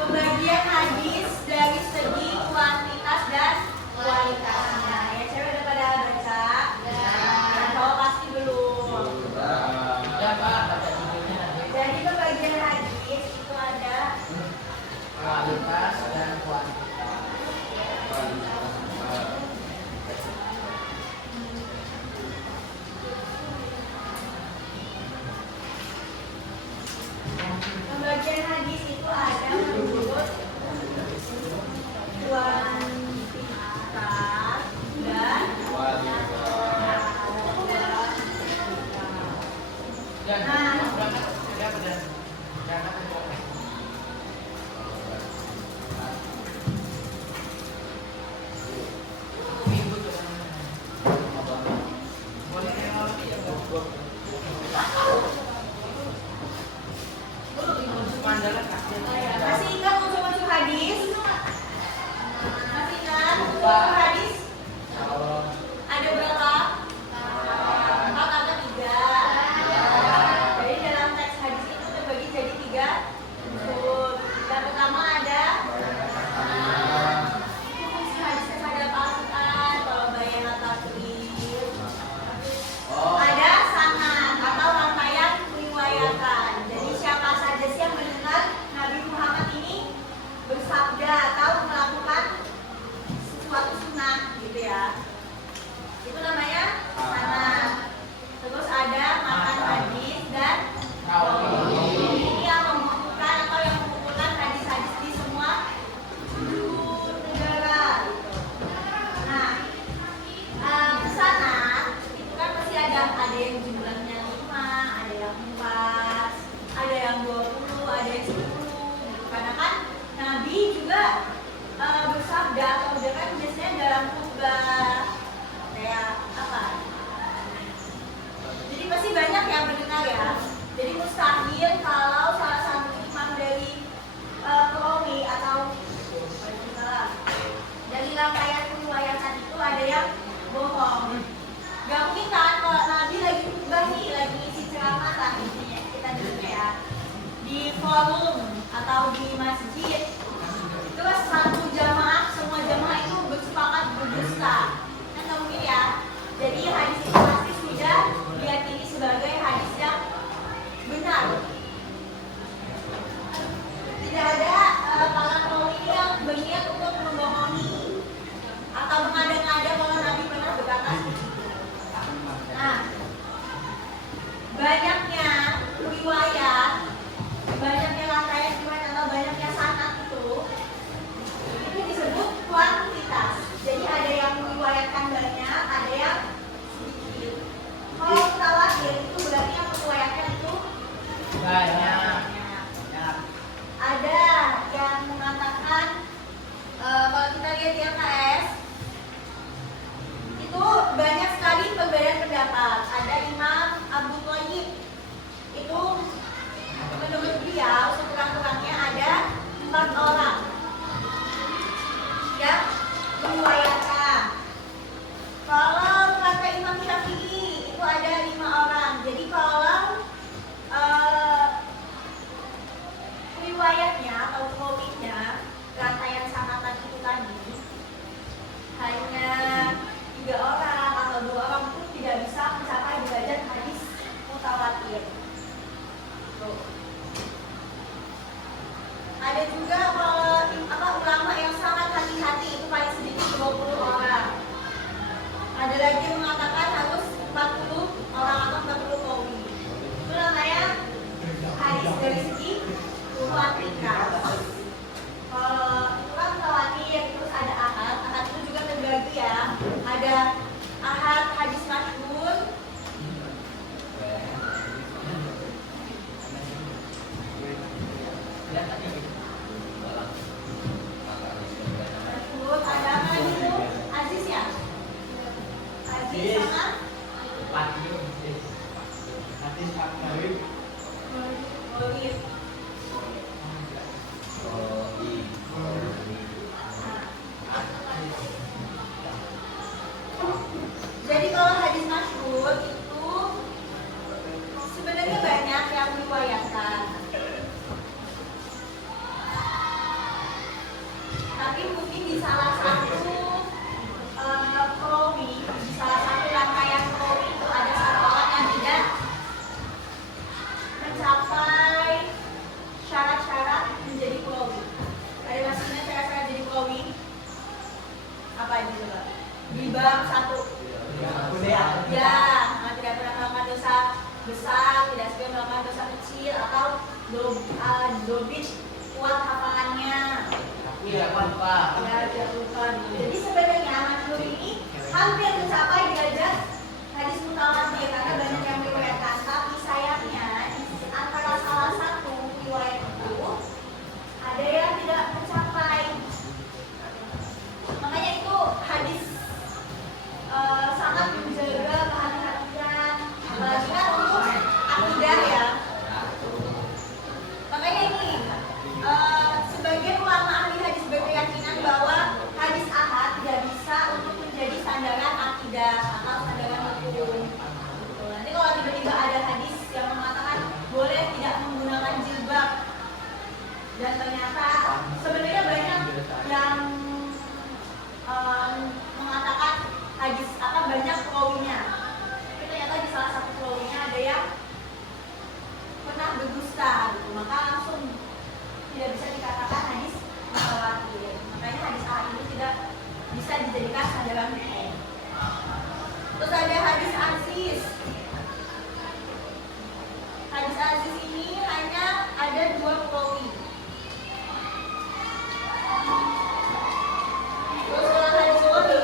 Pembagian hadis dari segi kuantitas dan kualitasnya. Ya, cewek udah pada baca? Ya, cowok pasti belum. Jadi pembagian hadis itu ada kualitas dan kuantitas. pembagian hadis itu ada menurut kuantitas dan masih ingat unsur-unsur hadis? Masih ingat unsur hadis? Ada berapa? 4 atau 3? Jadi dalam teks hadis itu terbagi jadi 3 unsur. Yang pertama ada fungsi hadis kepada Al-Quran, kalau bayan atau tulis. Ada sanad atau rangkaian riwayatan. Jadi siapa saja sih yang mendengar Nabi Muhammad ini bersabda atau melakukan suatu sunnah gitu ya. Itu namanya sanad. Terus ada matan hadis dan ini yang mengumpulkan atau yang mengumpulkan hadis-hadis di semua sudut negara gitu. Nah, sanad itu kan pasti ada yang jumlahnya 5, ada yang 4, ada yang 20, ada yang 10 gitu. Karena kan Nabi juga bersabda atau dia kan biasanya dalam khutbah kayak apa? Jadi pasti banyak yang mendengar ya. Jadi mustahil kalau salah satu imam dari perawi atau dari rangkaian riwayatan itu ada yang bohong. Gak mungkin kan kalau Nabi lagi khutbah nih, lagi isi ceramah lah intinya kita dengar ya di forum atau di masjid. Terus satu jamaah, semua jamaah itu bersepakat berdusta. Kan gak mungkin ya. Jadi hadis itu pasti sudah diyakini sebagai hadis yang benar. Tidak ada para perawi yang berniat untuk membohongi atau mengada-ngada kalau Nabi pernah berkata. Nah, banyaknya riwayat, banyaknya rangkaian riwayat atau banyaknya sanad itu disebut kuantitas. Jadi ada yang meriwayatkan banyak, ada yang sedikit. Kalau mutawatir itu berarti yang meriwayatkan itu Banyak. Ada yang mengatakan kalau kita lihat di LKS itu banyak sekali perbedaan pendapat. Ada Imam Abu Thayyib itu menurut beliau sekurang-kurangnya ada 4 orang yang meriwayatkan. Kalau kata Imam Syafi'i itu ada 5 orang. Jadi kalau riwayatnya atau perawinya rangkaian sanatan itu tadi Goib. Jadi kalau hadis masyhur itu sebenarnya banyak yang riwayatkan. Tapi mungkin di salah satu perawi, di salah satu rangkaian perawi itu ada satu orang yang tidak mencapai syarat-syarat menjadi perawi. Ada maksudnya syarat-syarat jadi perawi? Apa itu coba? Di bab 1. Ya, tidak pernah melakukan dosa besar, tidak suka melakukan dosa kecil, atau dobit kuat hafalannya. Tidak lupa. Ya, tidak lupa. Jadi sebenarnya masyhur ini hampir mencapai derajat hadis mutawatir karena banyak yang meriwayatkan. Tapi sayangnya di antara salah satu riwayat itu ada yang tidak mencapai. Makanya itu hadis sangat menjaga kehati-hatian, apalagi kan untuk akidah ya. Makanya ini sebagian ulama ahli hadis berkeyakinan bahwa hadis ahad tidak bisa untuk menjadi sandaran akidah atau sandaran hukum. Nanti kalau tiba-tiba ada hadis yang mengatakan boleh tidak menggunakan jilbab, dan ternyata sebenarnya banyak yang mengatakan hadis banyak perawinya. Tapi ternyata di salah satu perawinya ada yang pernah berdusta, gitu. Maka langsung tidak bisa dikatakan hadis mutawatir. Makanya hadis ahad ini tidak bisa dijadikan sandaran hukum. Terus ada hadis aziz. Hadis aziz ini hanya ada 2 perawi. Terus kalau hadis wahid,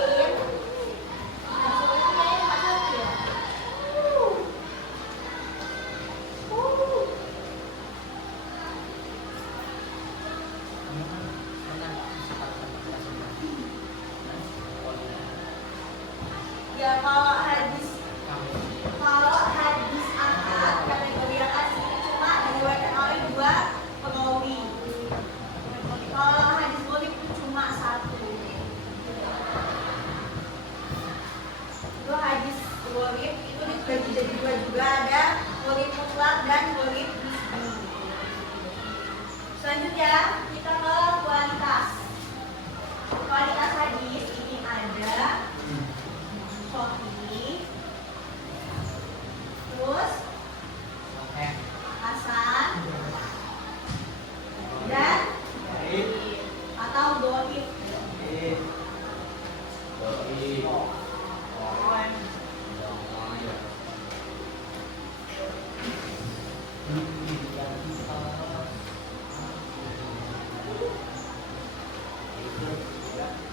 ya kalau hadis ahad kategori yang asli cuma diriwayatkan oleh 2 perawi. Kalau hadis wahid itu cuma 1. Itu hadis wahid itu dibagi jadi 2 juga, ada wahid mutlak dan wahid nisbi. Selanjutnya kita ke kualitas. Kualitas hadis ini ada sahih, terus hasan, dan atau dhaif.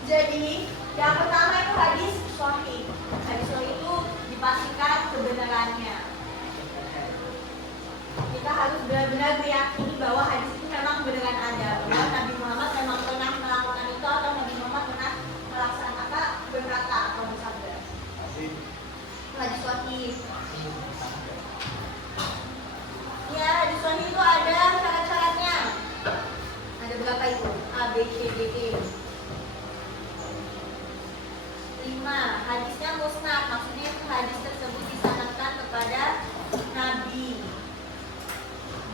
Jadi yang pertama itu hadis sahih. Hadis sahih itu dipastikan kebenarannya. Kita harus benar-benar meyakini bahwa hadis itu memang beneran ada, bahwa Nabi Muhammad memang pernah melakukan itu atau Nabi Muhammad pernah melaksanakan berkata atau bersabda. Hadis sahih. Ya, hadis sahih itu ada syarat-syaratnya. Ada berapa itu? A, B, C, D, E. 5. Hadisnya musnad, maksudnya itu hadis tersebut disanadkan kepada Nabi,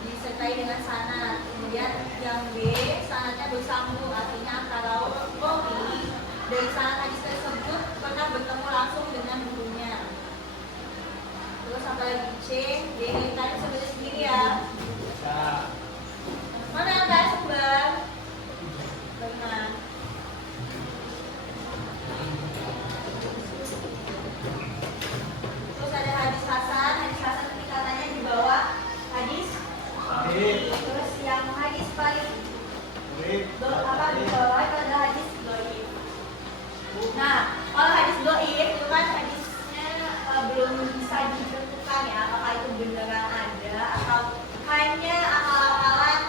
disertai dengan sanad. Kemudian yang B, sanadnya bersambung, artinya antara rawi dari sanad hadis tersebut pernah bertemu langsung dengan gurunya. Terus apa lagi? C, D, E tadi sebenarnya sendiri ya. Mana yang tadi sebelah? Bagaimana? Terus ada hadis hasan itu katanya di bawah hadis sahih. Terus yang hadis paling di bawah itu ada hadis dhaif. Nah, kalau hadis dhaif itu kan hadisnya belum bisa ditentukan ya apakah itu beneran ada atau hanya akal-akalan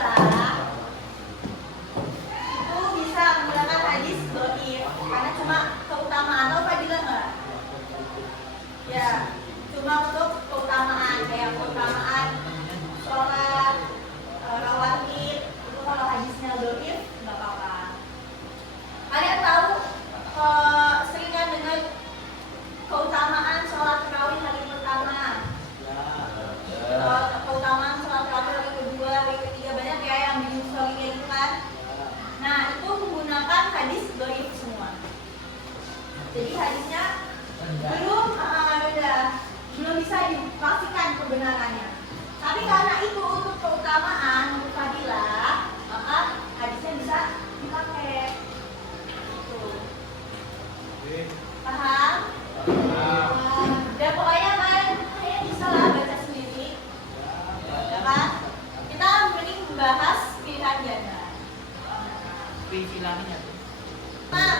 Fadilah itu bisa menggunakan hadis dhaif karena cuma keutamaan. Atau Fadilah enggak? Ya, cuma untuk keutamaan kayak keutamaan sholat rawatib itu kalau hadisnya dhaif nggak apa-apa. Kalian tahu sering kan dengar keutamaan sholat tarawih hari pertama, keutamaan sholat tarawih hari kedua, hari ketiga, banyak ya yang bikin story kayak gitu kan. Nah itu menggunakan hadis dhaif semua. Jadi hadisnya belum bisa dipastikan kebenarannya. Tapi karena itu untuk keutamaan, untuk fadilah, maka hadisnya bisa dipakai. Paham? Dan pokoknya kalian bisa lah baca sendiri, ya kan? Kita mending membahas pilihan ganda. Pilihnya tuh. Nah,